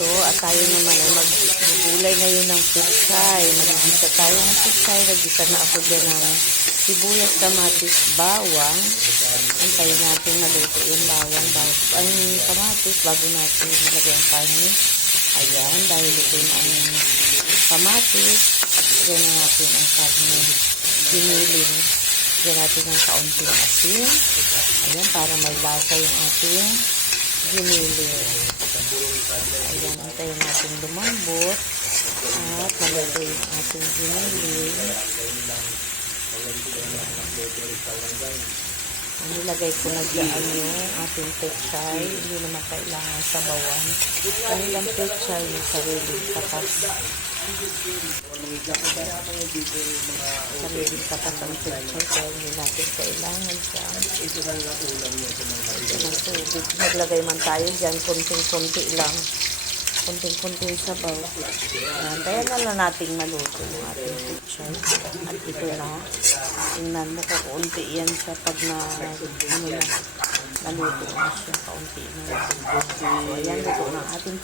dito at tayo naman ay magbubulay ngayon ng pitsay. Magigisa tayo ng pitsay. Nagisa na ako dyan ng sibuyas, kamatis, bawang. Antayin natin maluto yung bawang, bago, ang kamatis bago natin malagay ang karne. Ayan, dahil ito ang kamatis. Lagyan na natin ang karne. Giniling. Lagyan natin ng kaunting asin. Ayan, para may lasa yung ating giniling. Ayan, antayin natin lumambot. At maluto yung ating giniling. Ang nilagay ko na dyan yung ating pechay. Hindi naman kailangan sabawan. Dahil ang pechay may sariling katas. Sariling katas ang pechay. Kaya hindi natin kailangan siya. Ito ng tubig. Maglagay man tayo dyan. Kunting-kunti lang. Kunting-kunting sabaw. Ayan. Kaya na lang nating maluto yung ating pechay. At ito na. Tingnan mo kung kaunti yan siya pag na, ano na, naluto na siya, kaunti na. So, ayan, luto ng ating